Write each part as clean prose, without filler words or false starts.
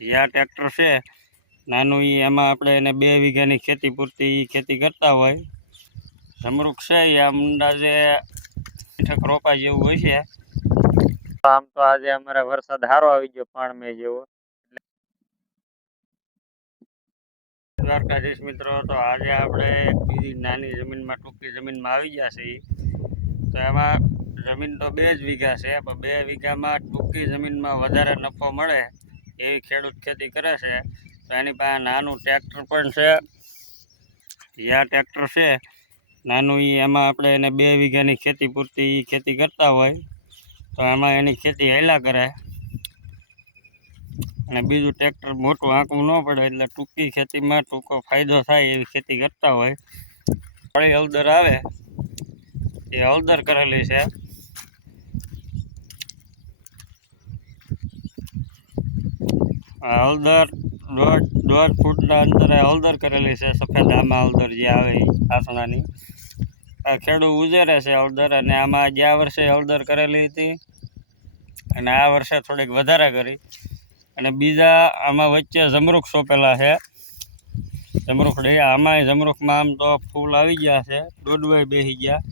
આ ટ્રેક્ટર છે નાનું, એમાં આપણે એને 2 વીઘાની ખેતી પૂરતી ખેતી કરતા હોય. જમરૂખ છે એ અંદાજે 60 રોપા જેવું હોય છે. આમ તો આજે અમારે વરસાદ સારો આવી ગયો, પાણમે જેવો. દ્વારકાધીશ મિત્રો, તો આજે આપણે બીજી નાની જમીનમાં, ટૂંકી જમીનમાં આવી ગયા છીએ. તો એમાં જમીન તો 2 જ વીઘા છે, પણ 2 વીઘામાં ટૂંકી જમીનમાં વધારે નફો મળે એવી ખેડૂત ખેતી કરે છે. તો એની પાસે નાનું ટ્રેક્ટર પણ છે. આ ટ્રેક્ટર છે નાનું, એમાં આપણે એને 2 વીઘાની ખેતી પૂરતી ખેતી કરતા હોય. તો એમાં એની ખેતી હેલા કરે, અને બીજું ટ્રેક્ટર મોટું આંકવું ન પડે, એટલે ટૂંકી ખેતીમાં ટૂંકો ફાયદો થાય એવી ખેતી કરતા હોય. ફળી હળદર આવે એ હળદર કરેલી છે. હળદર 1.5 ફૂટના અંતરે હળદર કરેલી છે. સફેદ આમાં હળદર જે આવે એ આસણાની. આ ખેડૂત ઉજેરે છે હળદર, અને આમાં ગયા વર્ષે હળદર કરેલી હતી અને આ વર્ષે થોડીક વધારે કરી. અને બીજા આમાં વચ્ચે જમરૂખ સોંપેલા છે. જમરૂખડી આમાં જમરૂખમાં આમ તો ફૂલ આવી ગયા છે, દોડવાય બેસી ગયા.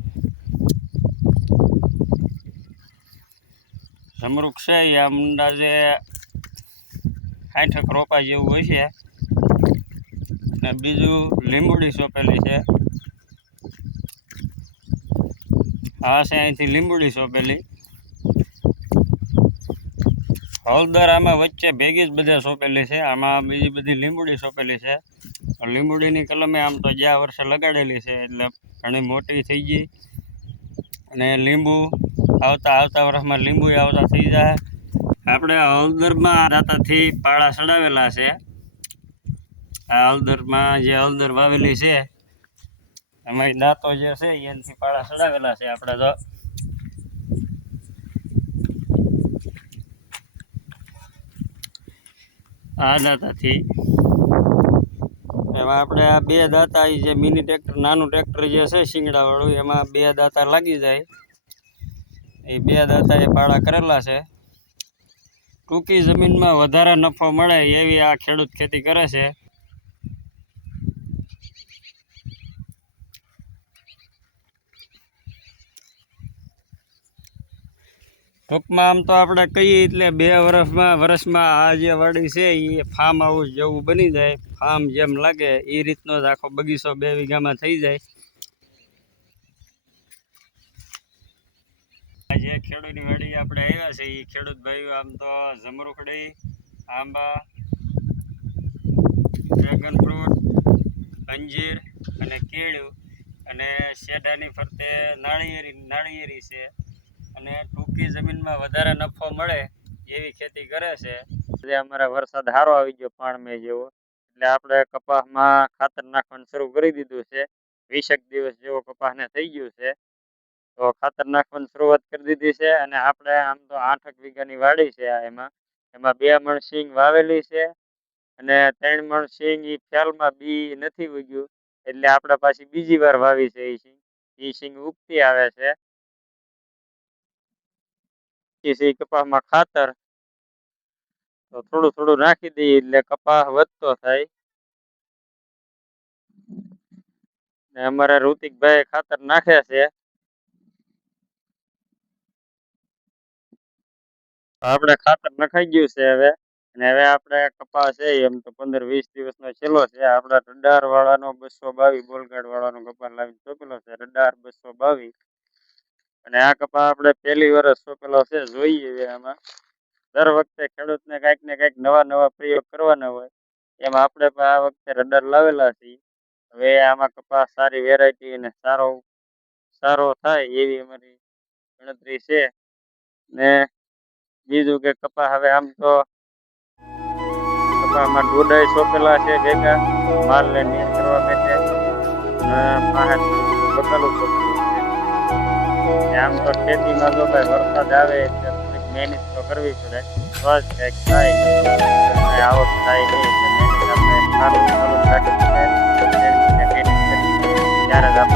જમરૂખ છે એ અંદાજે 60 રોપા જેવું હોય છે. અને બીજું લીંબુડી સોંપેલી છે. આ છે અહીંથી લીંબુડી સોંપેલી. હળદર આમાં વચ્ચે ભેગી જ બધે સોંપેલી છે. આમાં બીજી બધી લીંબુડી સોંપેલી છે. લીંબુડીની કલમે આમ તો ગયા વર્ષે લગાડેલી છે, એટલે ઘણી મોટી થઈ ગઈ. અને લીંબુ આવતા વર્ષમાં લીંબુ આવતા થઈ જાય. આપણે હળદરમાં દાંતાથી પાળા ચડાવેલા છે. આ હળદરમાં જે હળદર વાવેલી છે એમાં દાંતો જે છે એનાથી પાળા ચડાવેલા છે. આપણે તો આ દાંતાથી એમાં આપણે આ 2 દાંતા, જે મિની ટ્રેક્ટર નાનું ટ્રેક્ટર જે છે શિંગડાવાળું, એમાં 2 દાંતા લાગી જાય. એ 2 દાંતા એ પાળા કરેલા છે. ટૂંકી જમીનમાં વધારે નફો મળે એવી આ ખેડૂત ખેતી કરે છે. ટૂંકમાં આમ તો આપણે કહીએ એટલે 2 વર્ષમાં આ જે વાડી છે એ ફાર્મ હાઉસ જેવું બની જાય. ફાર્મ જેમ લાગે એ રીતનો જ આખો બગીચો 2 વીઘામાં થઈ જાય. જે ખેડૂતની વાડી આપણે આવ્યા છે એ ખેડૂત ભાઈઓ આમ તો જમરૂખડી, આંબા, ડ્રેગન ફ્રૂટ, અંજીર અને કેળું, અને શેઢાની ફરતે નાળિયેરી છે. અને ટૂંકી જમીનમાં વધારે નફો મળે એવી ખેતી કરે છે. આજે અમારે વરસાદ સારો આવી ગયો, પાણમે જેવો, એટલે આપણે કપાસમાં ખાતર નાખવાનું શરૂ કરી દીધું છે. 20 દિવસ જેવો કપાસને થઈ ગયું છે, તો ખાતર નાખવાની શરૂઆત કરી દીધી છે. અને આપણે આમ તો 8 વીઘાની વાડી છે. એમાં 2 મણ સિંગ વાવેલી છે, અને 3 મણ સિંગ એ ફેલમાં બી નથી ઉગ્યું, એટલે આપણે પાછી બીજી વાર વાવી છે. એ સિંગ ઉગતી આવે છે. કપાસમાં ખાતર તો થોડું થોડું નાખી દઈએ એટલે કપાસ વધતો થાય. અમારા ઋતિકભાઈ ખાતર નાખે છે. આપણે ખાતર નખાઈ ગયું છે હવે. અને હવે આપણે કપાસ છે એમ તો 15-20 દિવસનો છેલ્લો છે. આપણા રડાર વાળાનો 222 બોલગાડ વાળાનો કપાસ લાવીને સોંપેલો છે, રડાર 222. અને આ કપાસ આપણે પહેલી વર્ષ સોંપેલો છે. જોઈએ આમાં દર વખતે ખેડૂતને કંઈક ને કંઈક નવા પ્રયોગ કરવાના હોય, એમાં આપણે આ વખતે રડાર લાવેલા છીએ. હવે આમાં કપાસ સારી વેરાયટી અને સારો થાય એવી અમારી ગણતરી છે. ને બીજું કે કપાસ હવે આમ તો કપાસમાં ડોડાઈ સોંપેલા છે ભેગા માલને નીર કરવા માટે, અને બકાલું સોંપેલું છે. આમ તો ખેતીમાં જો ભાઈ વરસાદ આવે એટલે થોડીક મહેનત તો કરવી પડે, તો જ કંઈક થાય, આવક થાય નહીં. એટલે મહેનત આપણે ચાલુ રાખવી પડે. ત્યારે જ આપણે